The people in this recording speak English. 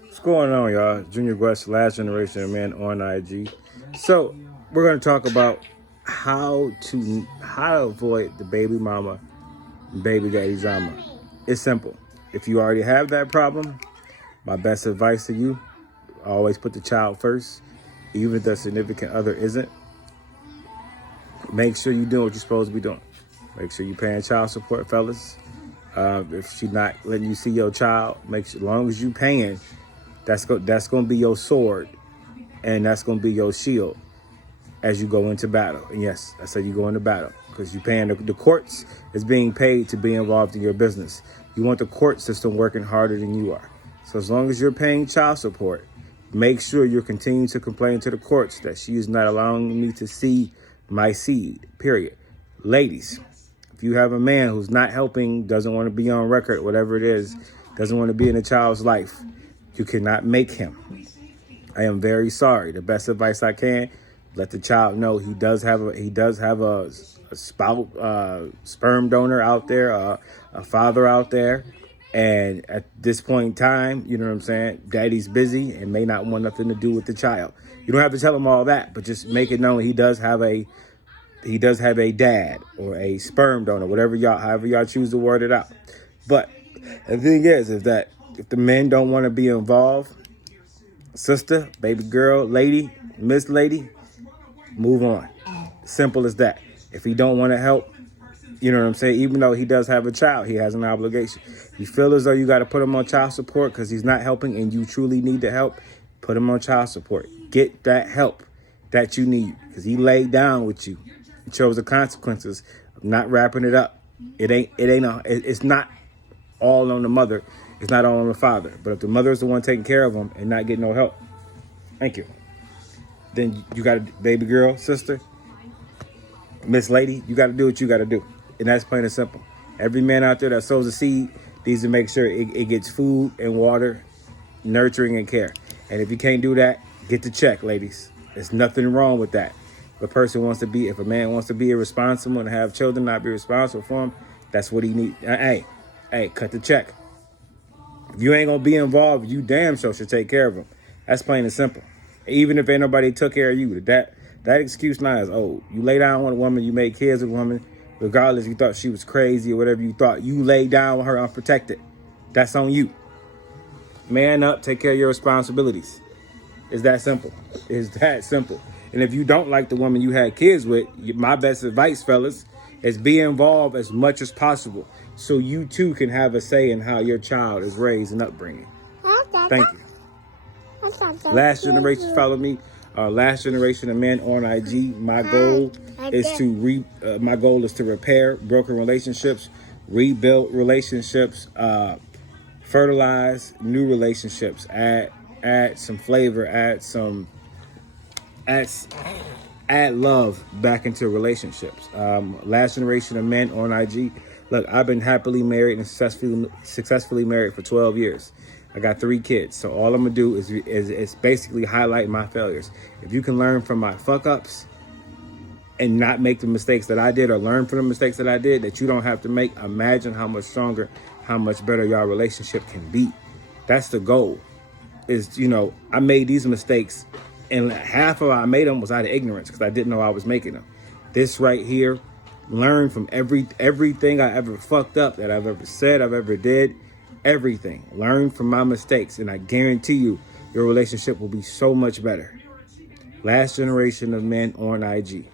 What's going on, y'all? Junior Quest, last generation of men on IG. So we're going to talk about how to avoid the baby mama, baby daddy drama. It's simple. If you already have that problem, my best advice to you: always put the child first, even if the significant other isn't. Make sure you're doing what you're supposed to be doing. Make sure you're paying child support, fellas. If she's not letting you see your child, make sure, as long as you paying, that's going to be your sword, and that's going to be your shield as you go into battle. And yes, I said you go into battle because you're paying the courts is being paid to be involved in your business. You want the court system working harder than you are. So as long as you're paying child support, make sure you're continuing to complain to the courts that she is not allowing me to see my seed, period. Ladies, if you have a man who's not helping, doesn't want to be on record, whatever it is, doesn't want to be in a child's life, you cannot make him. I am very sorry. The best advice I can: let the child know he does have a spout, sperm donor out there, a father out there, and at this point in time, you know what I'm saying, daddy's busy and may not want nothing to do with the child. You don't have to tell him all that, but just make it known he does have a dad or a sperm donor, however y'all choose to word it out. But the thing is that if the men don't want to be involved, sister, baby girl, lady, miss lady, move on. Simple as that. If he don't want to help, you know what I'm saying, even though he does have a child, he has an obligation. You feel as though you got to put him on child support because he's not helping and you truly need the help, put him on child support. Get that help that you need because he laid down with you. He chose the consequences of not wrapping it up. It's not all on the mother. It's not all on the father. But if the mother is the one taking care of him and not getting no help, thank you, then you got a baby girl, sister, miss lady, you got to do what you got to do. And that's plain and simple. Every man out there that sows a seed needs to make sure it gets food and water, nurturing and care. And if you can't do that, get the check, ladies. There's nothing wrong with that. If a man wants to be irresponsible and have children, not be responsible for them, that's what he needs. Hey, cut the check. If you ain't going to be involved, you damn sure should take care of them. That's plain and simple. Even if ain't nobody took care of you, that excuse now is old. You lay down with a woman, you made kids with a woman, regardless if you thought she was crazy or whatever you thought, you lay down with her unprotected. That's on you. Man up, take care of your responsibilities. It's that simple. It's that simple. And if you don't like the woman you had kids with, my best advice, fellas, is be involved as much as possible so you too can have a say in how your child is raised and upbringing. Thank you. Last generation, follow me. Last generation of men on IG. My goal is to repair broken relationships, rebuild relationships, fertilize new relationships, add some flavor, add love back into relationships. Last generation of men on IG. Look, I've been happily married and successfully married for 12 years. I got 3 kids. So all I'm going to do is basically highlight my failures. If you can learn from my fuck ups and not make the mistakes that I did, or learn from the mistakes that I did that you don't have to make, imagine how much stronger, how much better your relationship can be. That's the goal. I made these mistakes, and half of I made them was out of ignorance because I didn't know I was making them. This right here, learn from everything I ever fucked up, that I've ever said, I've ever did, everything. Learn from my mistakes, and I guarantee you, your relationship will be so much better. Last generation of men on IG.